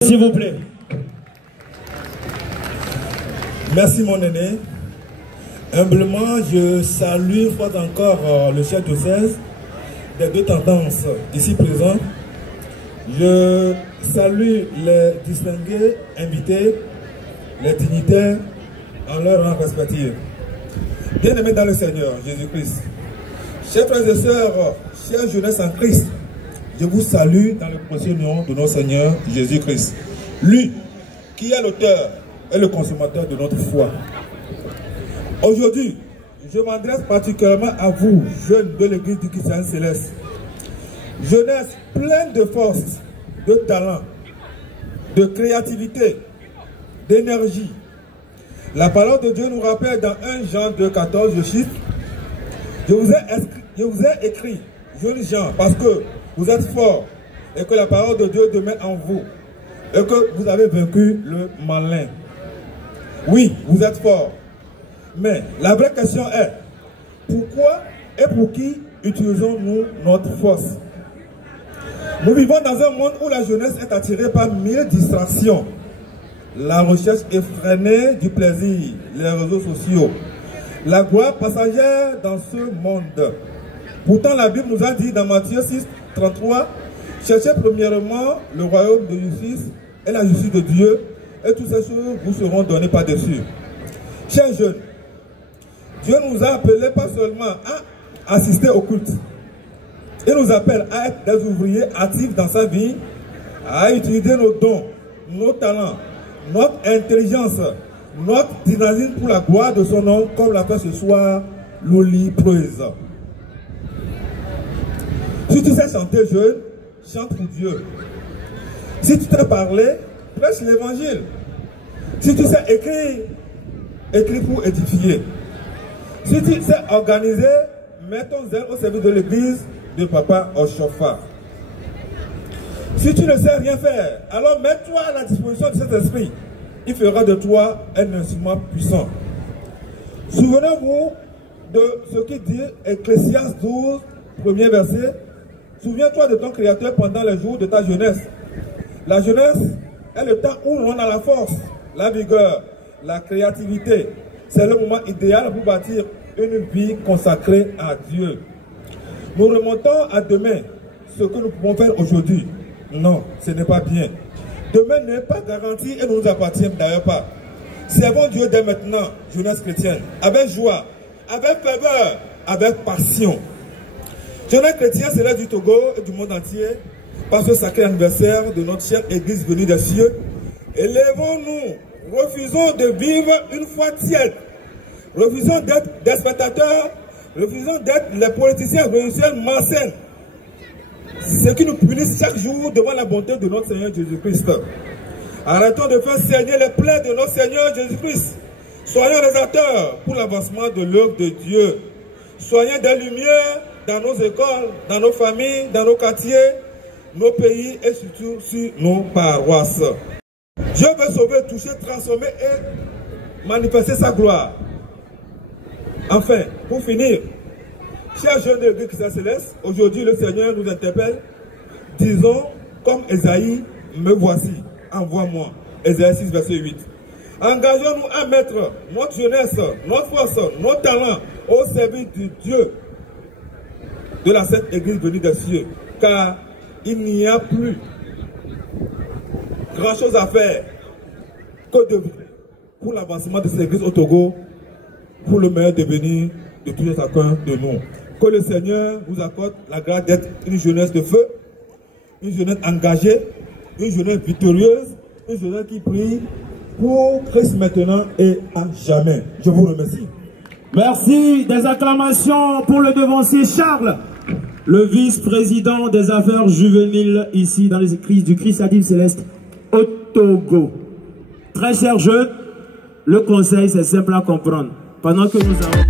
S'il vous plaît. Merci mon aîné. Humblement, je salue une fois encore le chef diocèse des deux tendances ici présents. Je salue les distingués invités, les dignitaires en leur rang respectif. Bien-aimés dans le Seigneur Jésus-Christ, chers frères et sœurs, chère jeunesse en Christ, je vous salue dans le précieux nom de notre Seigneur Jésus-Christ. Lui qui est l'auteur et le consommateur de notre foi. Aujourd'hui, je m'adresse particulièrement à vous, jeunes de l'église du Christ Céleste. Jeunesse pleine de force, de talent, de créativité, d'énergie. La parole de Dieu nous rappelle dans 1 Jean 2,14, je cite, je vous ai écrit, jeunes gens, parce que vous êtes forts et que la parole de Dieu demeure en vous et que vous avez vaincu le malin. Oui, vous êtes forts. Mais la vraie question est, pourquoi et pour qui utilisons-nous notre force? Nous vivons dans un monde où la jeunesse est attirée par mille distractions. La recherche effrénée du plaisir, les réseaux sociaux, la gloire passagère dans ce monde. Pourtant, la Bible nous a dit dans Matthieu 6, 33, cherchez premièrement le royaume de justice et la justice de Dieu, et toutes ces choses vous seront données par-dessus. Chers jeunes, Dieu nous a appelés pas seulement à assister au culte. Il nous appelle à être des ouvriers actifs dans sa vie, à utiliser nos dons, nos talents, notre intelligence, notre dynamisme pour la gloire de son nom, comme l'a fait ce soir Loli Preuse. Si tu sais chanter jeune, chante pour Dieu. Si tu sais parler, prêche l'évangile. Si tu sais écrire, écris pour édifier. Si tu sais organiser, mets ton zèle au service de l'église de Papa Oshofa. Si tu ne sais rien faire, alors mets-toi à la disposition de cet esprit. Il fera de toi un instrument puissant. Souvenez-vous de ce qui dit Ecclésiaste 12, premier verset. Souviens-toi de ton Créateur pendant les jours de ta jeunesse. La jeunesse est le temps où l'on a la force, la vigueur, la créativité. C'est le moment idéal pour bâtir une vie consacrée à Dieu. Nous remontons à demain ce que nous pouvons faire aujourd'hui. Non, ce n'est pas bien. Demain n'est pas garanti et ne nous appartient d'ailleurs pas. Servons Dieu dès maintenant, jeunesse chrétienne, avec joie, avec ferveur, avec passion. Jeunesse chrétienne, c'est l'heure du Togo et du monde entier, par ce sacré anniversaire de notre chère Église venue des cieux. Élevons-nous, refusons de vivre une foi tiède. Refusons d'être des spectateurs, refusons d'être les politiciens révolutionnaires malsains. Ceux qui nous punissent chaque jour devant la bonté de notre Seigneur Jésus-Christ. Arrêtons de faire saigner les plaies de notre Seigneur Jésus-Christ. Soyons les acteurs pour l'avancement de l'œuvre de Dieu. Soyons des lumières dans nos écoles, dans nos familles, dans nos quartiers, nos pays et surtout sur nos paroisses. Dieu veut sauver, toucher, transformer et manifester sa gloire. Enfin, pour finir, chers jeunes de l'Église céleste, aujourd'hui le Seigneur nous interpelle. Disons comme Ésaïe, me voici, envoie-moi. Ésaïe 6, verset 8. Engageons-nous à mettre notre jeunesse, notre force, nos talents au service du Dieu de la Sainte Église venue des cieux. Car il n'y a plus grand chose à faire que de pour l'avancement de cette Église au Togo, pour le meilleur devenir de tous et chacun de nous. Que le Seigneur vous accorde la grâce d'être une jeunesse de feu, une jeunesse engagée, une jeunesse victorieuse, une jeunesse qui prie pour Christ maintenant et à jamais. Je vous remercie. Merci. Des acclamations pour le devancier Charles, le vice-président des affaires juvéniles ici dans les églises du Christ Céleste au Togo. Très chers jeunes, le conseil c'est simple à comprendre. Pendant que nous avons...